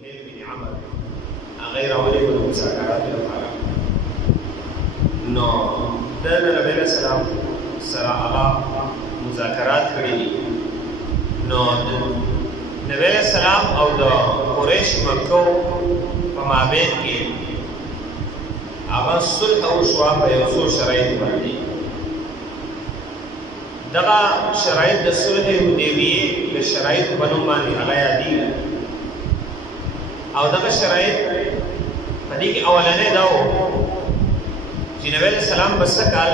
سهيل بن عمرو غیر اولی کو مذاکرات لپاره نو د نبی علیہ السلام سره هغه مذاکرات کړي نو نبی علیہ السلام او د قریش مکو په مابین کې هغه صلح او شوا په یو څو شرایط باندې دغه شرایط د صلح حدیبیه د شرایط په نوم باندې هغه یادي او دغه شرایط په دې کې اولنې دا و چې نبی علیہ السلام بس کال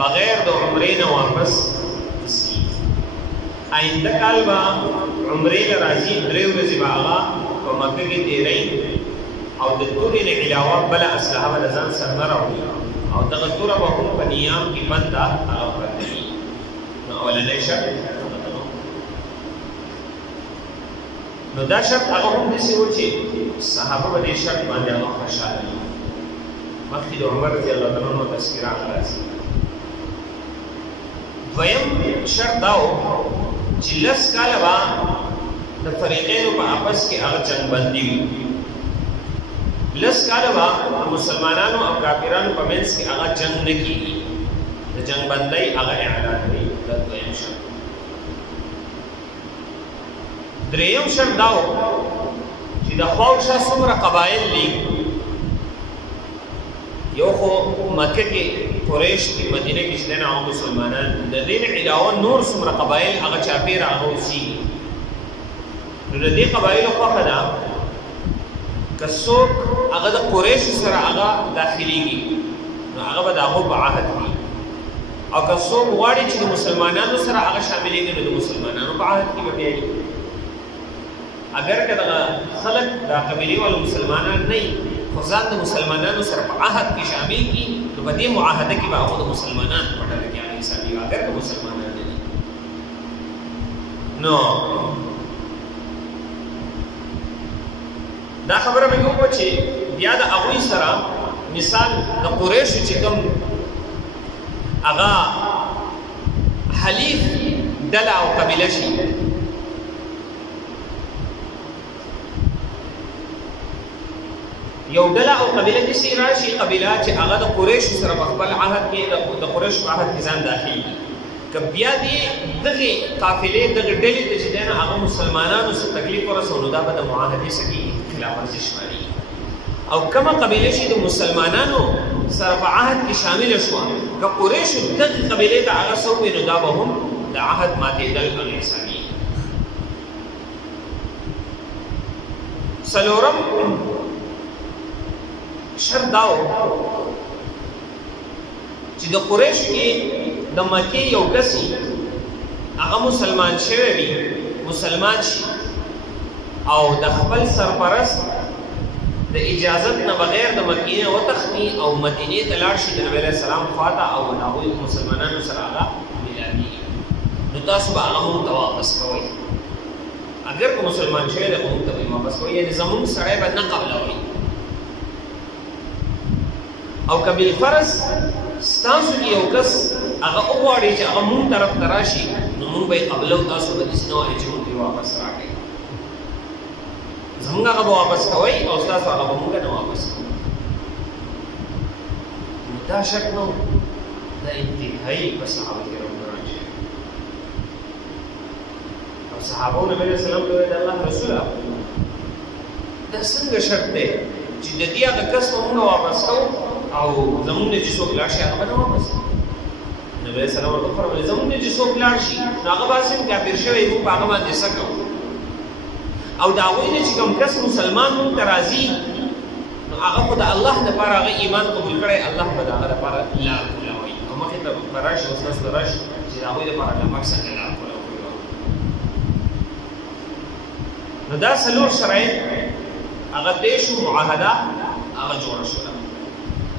بغیر د عمرې نه واپس آئنده کال با عمرې راځي درې ورځې به هغه په مکه کې تیرې او د تورې نه علاوه بل اسلحه به ځان سره نه راوړي او دغه توره به هم په نیام کې بنده هغه پرته وي نو اولنی شرط نو دا شرط هغه هم داسې و چې صحابه به دې شرط باندې هغه خوشحاله وي مخکې د عمر رضی الله تعالی عنہ تذکره راځي دویم شرط دا و چې لس کاله به د فریقینو په آپس کې هغه جنګ بندي وي لس کاله به مسلمانانو او کافرانو په منځ کې هغه جنگ نه کېږي د جنگ بندۍ هغه اعلان کوي دا دویم شرط دریم شرط دا و چې د خواوشا څومره قبایل دي یو خو مکه کې قریش دي مدینه کې چې هغه مسلمانان د دې نه علاوه نور څومره قبایل هغه چاپیر هغه اوسېږي نو د دې قبایلو خوښه ده که څوک هغه د قریش سره هغه داخليږي نو هغه به د هغو په عهد وي او که څوک غواړي چې د مسلمانانو سره هغه شاملېږي نو د مسلمانانو په عهد کې به بیا وي اگر که دغه خلک د قبیلې والو مسلمانان نه وي خو ځان د مسلمانانو سره په عهد کې شامل کړي نو په دې معاهده کې به هغه د مسلمانانو په ډله کې هغه حسابي وي اگر که مسلمانان نه وي نو دا خبره مې وکړه چې بیا د هغوی سره مثال د قریشو چې کوم هغه حلیف ډله او قبیله شي یو ډله او قبیله داسې راشي قبیله چې هغه د قریشو سره په خپل عهد کې د قریشو په عهد کې ځان داخلي که بیا دې دغې قافلې دغې ډلې ته چې دی نو هغه مسلمانانو څه تکلیف ورسوي نو دا به د معاهدې څه کېږي خلاف ورزي شماري او کومه قبیله چې د مسلمانانو سره په عهد کې شامله شوه که قریشو دغې قبیلې ته هغه څه ووایي نو دا به هم د عهد ماتېدل هغه حسابي څلورم شرط دا و چې د قریش کې د مکې یو کس هغه مسلمان شوی وي مسلمان شي او د خپل سرپرست د اجازت نه بغیر د مکې نه وتښتي او مدینې ته لاړ شي د نبي علیه السلام خواته او د هغوی مسلمانانو سره هغه ملاویږي نو تاسو به هغه هم ته واپس کوئ اگر که مسلمان شوی دی خو موږ ته به یې واپس کوئ یعنې زموږ سړی به نه قبلوئ او که بالفرض ستاسو کې یو کس هغه وغواړي چې هغه مونږ طرف ته راشي نو مونږ به یې قبلو تاسو به داسې نه وایئ چې مونږ یې واپس راکړئ زمونږ هغه به واپس کوئ او ستاسو هغه به مونږ نه واپس کوئ نو دا شک نو دا انتهایي په صحابه کرامو راځي او صحابو نبي علیه السلام ته وایي د الله رسوله دا څنګه شرط دی چې د دې هغه کس به مونږ واپس کوو او زمونږ نه چې څوک لاړ شي هغه به نه واپس نبي علیه السلام ورته وفرمایل زمونږ نه چې څوک لاړ شي نو هغه به هسې کافر شوی موږ په هغه باندې څه کوو او د هغوی نه چې کوم کس مسلمان مونږ ته راځي نو هغه خو د الله دپاره هغه ایمان قبول کړی الله به د هغه دپاره لار کولاوي او مخې ته به راشي او ستاسو ته راشي چې د هغوی دپاره الله پاک څنګه لار کولاو نو دا څلور شرایط هغه دې شو معاهده هغه جوړه شوه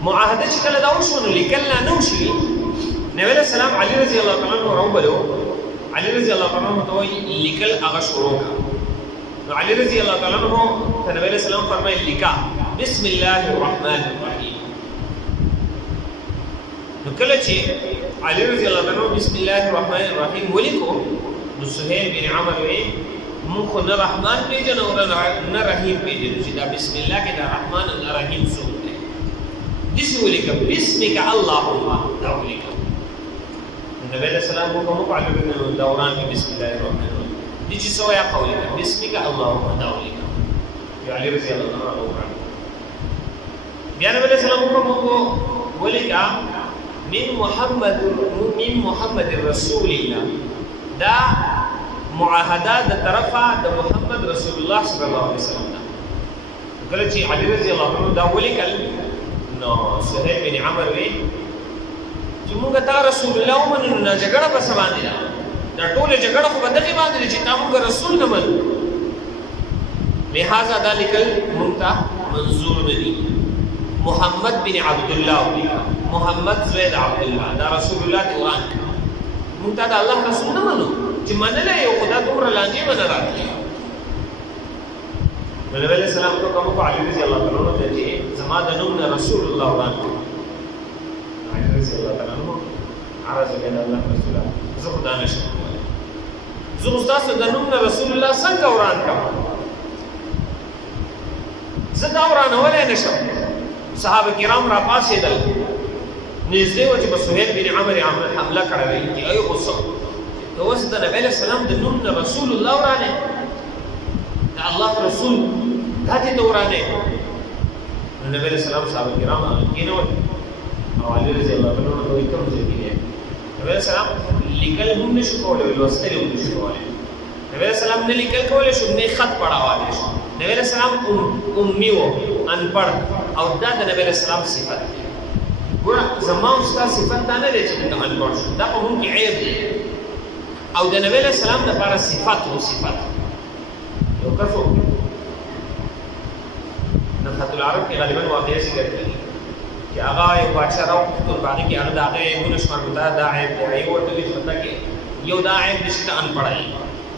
معاهده چې کله دا وشوه نو لیکل لا نه وشوي نبی علیه السلام علي رضی الله تعالی عنه راوبلو علي رضی الله تعالی عنه ته وایي لیکل هغه شروع کړه نو علي رضی الله تعالی عنه ته نبی علیه السلام فرمایي لیکه بسم الله الرحمن الرحیم نو کله چې علي رضی الله تعالی عنه بسم الله الرحمن الرحیم ولیکو نو سهیل بن عمرو مونږ خو نه رحمان پیژنو او نه رحیم پیژنو چې دا بسم الله کې دا رحمان او رحیم څوک دی داسې ولیکه بسمک اللهم دا ولیکه نبی علیہ السلام کو مقعد دوران کې بسم الله الرحمن الرحیم دي چې سو یا قوله بسمک اللهم دا ولیکه یا علی رضی الله عنه بیا نبی علیہ السلام کو ولیکه من محمد رسول الله دا معاهدات د طرفه د محمد رسول الله صلی الله علیه وسلم کله چې علی رضی الله عنه دا ولیکل نو سهیل بن عمرو وی چې موږ ته رسول الله ومنو نه جګړه په سبا دي دا ټول جګړه خو بدغه باندې چې تا موږ رسول نه منو لہذا ذلك المنتع منظور ندی محمد بن عبد الله محمد زید عبد الله دا رسول الله قرآن موږ ته الله رسول نه منو چې منله یو خدا دومره لاندې باندې راځي نبی علیہ السلام کو کوم کو علی رضی الله تعالی عنہ چې زما د نوم رسول الله ورانه علی رضی الله تعالی عنہ عرض کړه الله رسول الله زه خدا نشم زه استاد د نوم رسول الله څنګه وران کړم زه دا ورانه ولې نشم صحابه کرام را پاسېدل نږدې و چې سهیل بن عمرو حمله کړې چې ایو غصه اوس د نبی علیہ السلام د نوم رسول الله ورانه دا الله رسول داتې ته ورانه نبی علیہ السلام صحابه کرام کینو او علی رضی الله عنه دوی کوم ځای کې نبی علیہ السلام لیکل هم نشو کولای لوستل هم نشو کولای نبی علیہ السلام نه لیکل کولای شو نه خط پڑھاواله شو نبی علیہ السلام امي و ان پڑھ او دا د نبی علیہ السلام صفت ګور زمام ستاسو صفت نه لري چې ان پڑھ شو دا په هم کې عیب دی او د نبی علیہ السلام لپاره صفات او صفات یو کسو نفحت العرب کې غالبا واقعي ذکر کړي چې هغه یو بادشاہ راو په باندې کې هغه داغه یو نشمار وتا دا عیب دی یو ورته وی څه کې یو دا عیب نشته ان پړای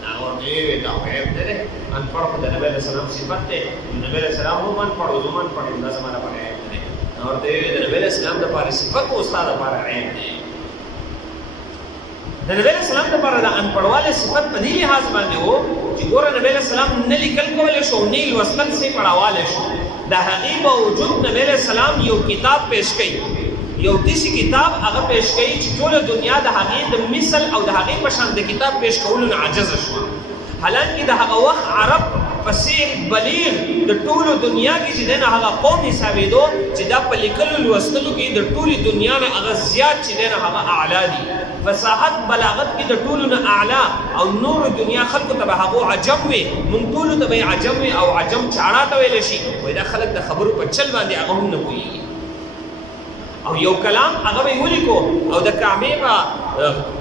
دا ورته وی دا عیب دی ان پړ په نبی علیہ السلام صفات دی نبی علیہ السلام هم ان پړو دومن پړو دا زمانہ پر عیب دی ورته وی د نبی علیہ السلام لپاره صفات او استاد لپاره عیب دی د نبی علیہ السلام لپاره د ان پړواله صفت په دې لحاظ باندې وو چې ګور نبی علیہ السلام نه لیکل کولای شو نه لوستل سي پړواله شو د هغه باوجود نبی علیہ السلام یو کتاب پیش کړي یو داسې کتاب هغه پیش کړي چې ټول دنیا د هغه د مثل او د هغه په شان د کتاب پیش کولو نه عاجز شو حالانکه د هغه وخت عرب فصیح بلیغ د ټول دنیا کې چې دنه هغه قوم حسابېدو چې دا په لیکلو لوستلو کې د ټول دنیا نه هغه زیات چې دنه هغه اعلی دي فصاحت بلاغت کې د ټولو نه اعلی او نور دنیا خلکو ته هغه عجم وي مونږ ټول ته به عجم وي او عجم چاړه ته ویل شي وای دا خلک د خبرو په چل باندې هغه هم نه کوي او یو کلام هغه وی ولیکو او د کعبه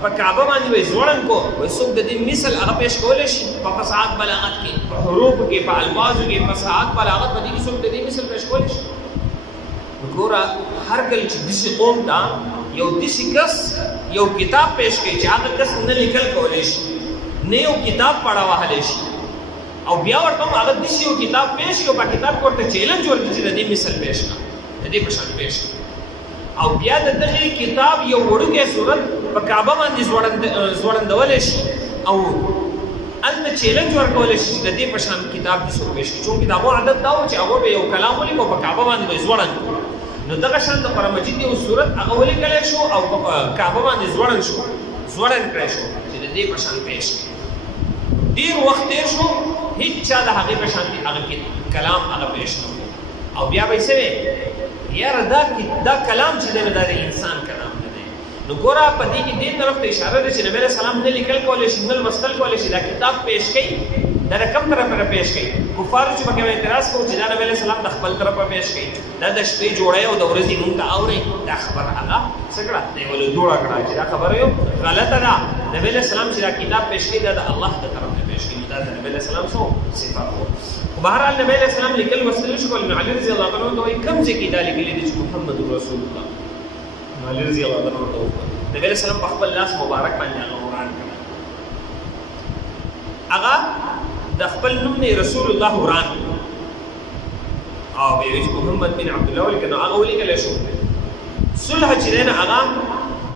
په کعبه باندې وی ځوړن کو وای څوک د دې مثال هغه پیش کول شي په فصاحت بلاغت کې په حروف کې په الفاظو کې فصاحت بلاغت باندې څوک د دې مثال پیش کول شي وګوره هر کله چې دسی قوم ته یو دسی کس یو کتاب پیش کوي چې هغه کس نه لیکل کولای شي نه یو کتاب پڑھاوهلی شي او بیا ورته هغه دسی یو کتاب پیش کوي په کتاب ورته چیلنج ورکړي چې د دې مثال پیش کړه د دې په شان پیش او بیا د دغه کتاب یو وړوکی صورت په کعبه باندې ځوړندول شي او انت چیلنج ورکول شي د دې په شان کتاب د څو پیش کوي چې کتابو عادت دا و چې هغه به یو کلام ولیکو په کعبه باندې ځوړند نو دغه شان د قرآن مجید یو صورت هغه ولیکل شو او په کعبه باندې ځوړند شو ځوړند کړی شو چې د دې په شان پیش کړي ډیر وخت تیر شو هیڅ چا د هغه په شان هغه کلام هغه پیش نه او بیا به څه یاره دا کلام چې دی دا د انسان کلام نه دی نو ګوره په دې کې دې طرف ته اشاره ده چې نبی علیہ السلام نه لیکل کولی شي نه لوستل کولی شي دا کتاب پیش کوي دا د کوم طرفه پیش کوي کفارو چې پکې اعتراض کوي چې دا نبی علیہ السلام د خپل طرفه پیش کوي دا د شپې جوړه او د ورځې مونږ ته اوري دا خبر هغه څه کړه دی ول جوړه کړه چې دا خبره یو غلطه ده نبی علیہ السلام چې دا کتاب پیش کوي دا د الله د طرفه پیش کوي دا د نبی علیہ السلام څو صفات وو بهرحال نبی علیہ السلام لیکل وسیله شو ابن علی رضی الله عنه دوی کم ځای کې دا لیکلي دي چې محمد رسول الله علی رضی الله عنه نبی علیہ السلام په خپل لاس مبارک باندې هغه قرآن کړ هغه د خپل نوم نه رسول الله قرآن او به محمد بن عبد الله ولیکن هغه ولیکل شو صلح چې نه هغه